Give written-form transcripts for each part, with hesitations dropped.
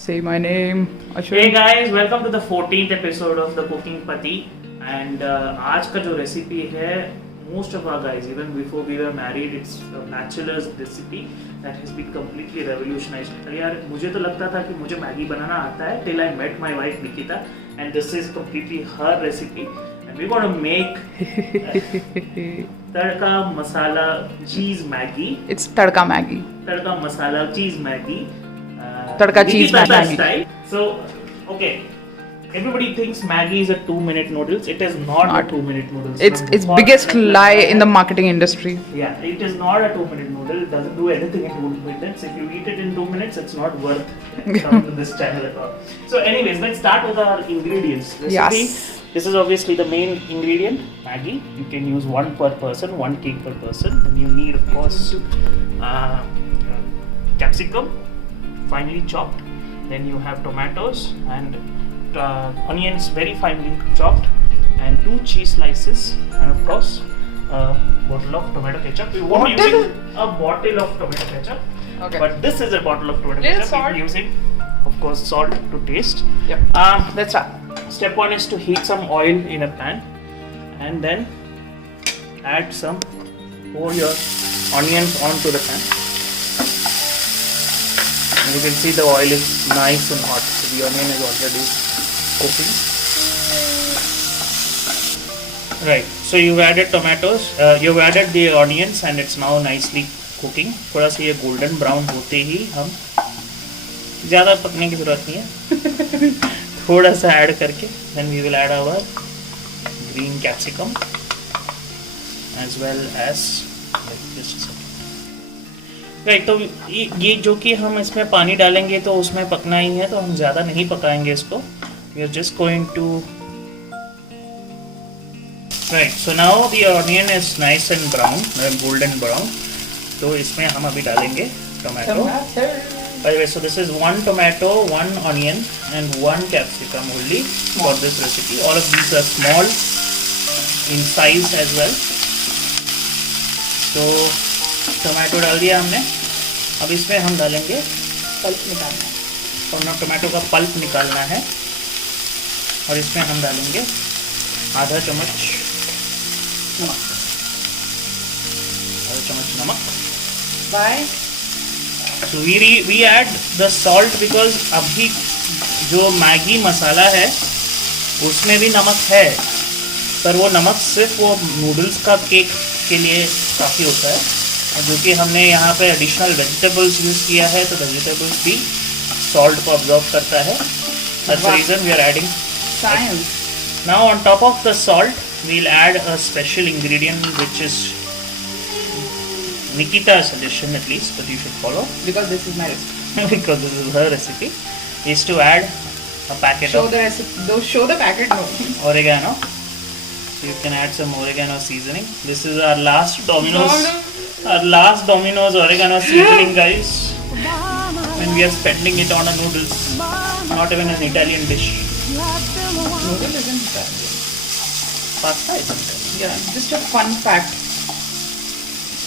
Say my name, Ashwin. Hey guys, welcome to the 14th episode of the Cooking Pati. And आज का जो recipe है, most of our guys, even before we were married, it's a bachelor's recipe that has been completely revolutionized. यार मुझे तो लगता था कि मुझे मैगी बनाना आता है till I met my wife Nikita, and this is completely her recipe. And we're gonna make tadka masala cheese Maggi. It's Tadka Maggi. Tadka masala cheese Maggi. Tadka cheese Maggi. Style. So, okay. Everybody thinks Maggi is a 2-minute noodles. It is not a 2-minute noodles. It's biggest lie in the marketing industry. Yeah, it is not a 2-minute noodle. It doesn't do anything in 2 minutes. If you eat it in 2 minutes, it's not worth coming to this channel at all. So, anyways, let's start with our ingredients. Recipe. Yes. This is obviously the main ingredient, Maggi. You can use 1 per person, 1 cake per person. And you need, of course, capsicum, finely chopped. Then you have tomatoes and onions, very finely chopped, and 2 cheese slices, and of course, a bottle of tomato ketchup. We won't be using a bottle of tomato ketchup, Okay. but this is a bottle of tomato Little ketchup. salt. We're using, of course, salt to taste. Yep. Let's start. Step 1 is to heat some oil in a pan, and then add some, pour your onions onto the pan. And you can see the oil is nice and hot, so the onion is already cooking. Right, so you've added tomatoes, you've added the onions, and it's now nicely cooking. थोड़ा सा ये golden brown होते ही हम, ज़्यादा पकने की ज़रूरत नहीं है, थोड़ा सा ऐड करके then we will add our green capsicum as well as just a second. Right, तो ये जो कि हम इसमें पानी डालेंगे तो उसमें पकना ही है, तो हम ज़्यादा नहीं पकाएंगे इसको. We are just going to right. So now the onion is nice and brown, golden brown. तो इसमें हम अभी डालेंगे tomato. By the way, so this is 1 tomato, 1 onion and 1 capsicum only for this recipe. All of these are small in size as well. So tomato डाल दिया हमने. अब इसमें हम डालेंगे पल्प निकालना है, और ना टोमेटो का पल्प निकालना है. और इसमें हम डालेंगे आधा चम्मच नमक. Bye. So we add the salt because अभी जो मैगी मसाला है उसमें भी नमक है, पर वो नमक सिर्फ वो नूडल्स का केक के लिए काफ़ी होता है. और जो कि हमने यहाँ पे एडिशनल वेजिटेबल्स यूज़ किया है, तो वेजिटेबल्स भी सॉल्ट को अब्जॉर्ब करता है. That's the reason we are adding Science. Now on top of the salt we'll add a special ingredient which is Nikita's suggestion at least, but you should follow Because this is my recipe. because this is her recipe, is to add a packet Show of the recipe. Though show the packet, no. oregano. So you can add some oregano seasoning. This is our last Domino's oregano seasoning, guys. And we are spending it on a noodles, not even an Italian dish. Noodle isn't Italian. Pasta is Italian. Yeah, just a fun fact.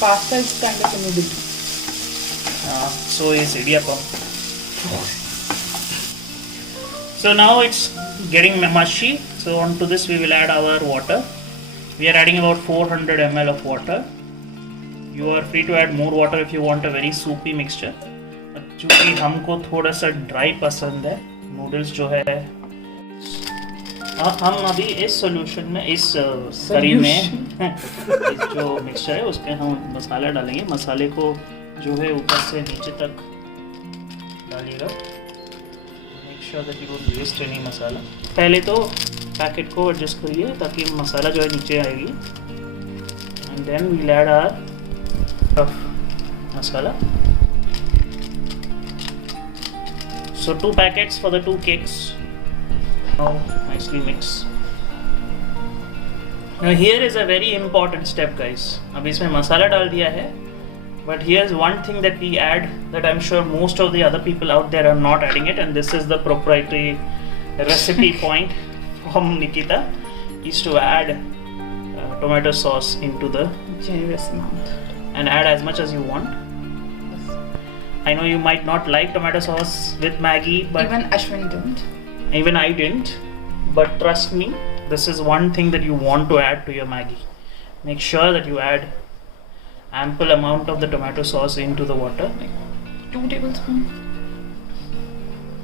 Pasta is kind of a noodle. So is idiyappam. So now it's getting mushy. So onto this we will add our water. We are adding about 400 ml of water. You are free to add more water if you want a very soupy mixture. चूँकि हमको थोड़ा सा dry पसंद है noodles जो है, हम अभी इस सॉल्यूशन में, इस करी में इस जो मिक्सचर है उसमें हम मसाला डालेंगे. मसाले को जो है ऊपर से नीचे तक डालिएगा. Make sure that you don't waste any masala. पहले तो पैकेट को एडजस्ट करिए ताकि मसाला जो है नीचे आएगी. And then we'll add our masala. So 2 packets for the 2 cakes. Now nicely mix. Now here is a very important step, guys. अब इसमें मसाला डाल दिया है, but here's one thing that we add that I'm sure most of the other people out there are not adding it, and this is the proprietary recipe point from Nikita, is to add tomato sauce into the Generous amount. and add as much as you want. I know you might not like tomato sauce with Maggi, but Even Ashwin don't. even I didn't. But trust me, this is one thing that you want to add to your Maggi. Make sure that you add ample amount of the tomato sauce into the water. 2 tablespoons.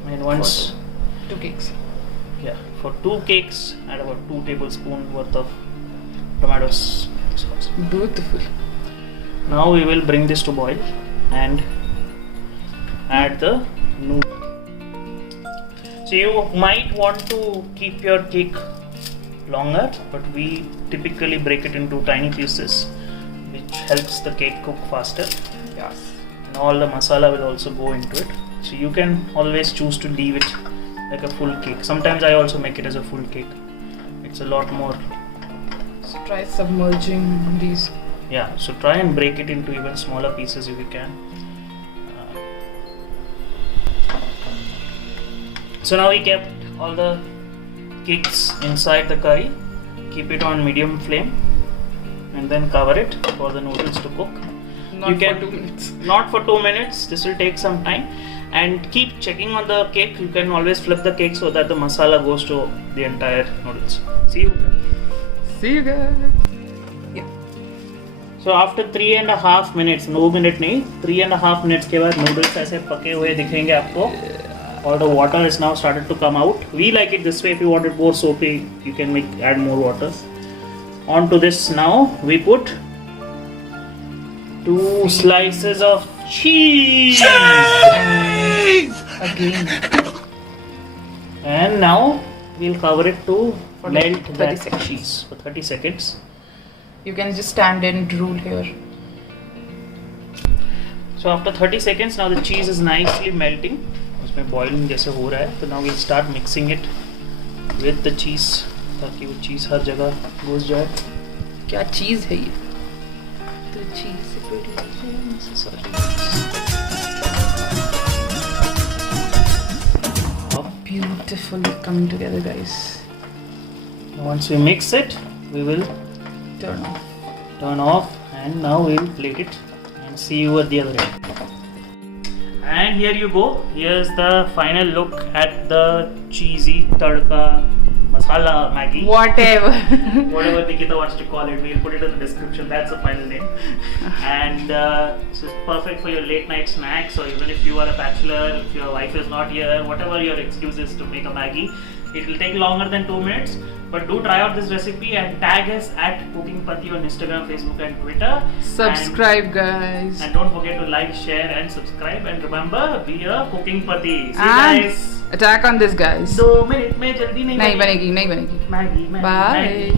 And once, 2 cakes. yeah, for 2 cakes, add about 2 tablespoons worth of tomato sauce. Beautiful. Now we will bring this to boil and add the noodle. So you might want to keep your cake longer, but we typically break it into tiny pieces, which helps the cake cook faster. Yes. And all the masala will also go into it. So you can always choose to leave it like a full cake. Sometimes I also make it as a full cake. It's a lot more. So try submerging these. Yeah, so try and break it into even smaller pieces if you can. So now we kept all the cakes inside the curry. Keep it on medium flame and then cover it for the noodles to cook. Not You for can- 2 minutes. Not for 2 minutes, this will take some time. And keep checking on the cake. You can always flip the cake so that the masala goes to the entire noodles. See you. See you guys. Yeah. So after 3.5 minutes, 9 minute नहीं, 3.5 minutes के बाद noodles ऐसे पके हुए दिखेंगे आपको. All the water is now started to come out. We like it this way. If you want it more soapy, you can add more water. Onto this now we put 2 slices of cheese. Again. And now we'll cover it to For melt 30 that seconds. cheese for 30 seconds. You can just stand and drool here. So after 30 seconds, now the cheese is nicely melting. उसमें boiling जैसे हो रहा है. So now we'll start mixing it with the cheese ताकि वो cheese हर जगह घुस जाए. क्या चीज है ये? तो चीज से बड़ी beautifully coming together, guys. Once we mix it, we will Turn off. turn off and now we'll plate it and see you at the other end. And here you go. Here's the final look at the cheesy tadka masala Maggi. Whatever. Whatever Nikita wants to call it, we'll put it in the description. That's the final name. And this is perfect for your late night snacks, or even if you are a bachelor, if your wife is not here, whatever your excuse is to make a Maggi. It will take longer than 2 minutes, but do try out this recipe and tag us at Cooking Pati on Instagram, Facebook, and Twitter. Subscribe, guys. And don't forget to like, share, and subscribe. And remember, be a Cooking Pati. See you And guys. attack on this, guys. 2 minutes में जल्दी नहीं नहीं बनेगी, नहीं बनेगी. Maggi, Maggi, Bye. Maggi.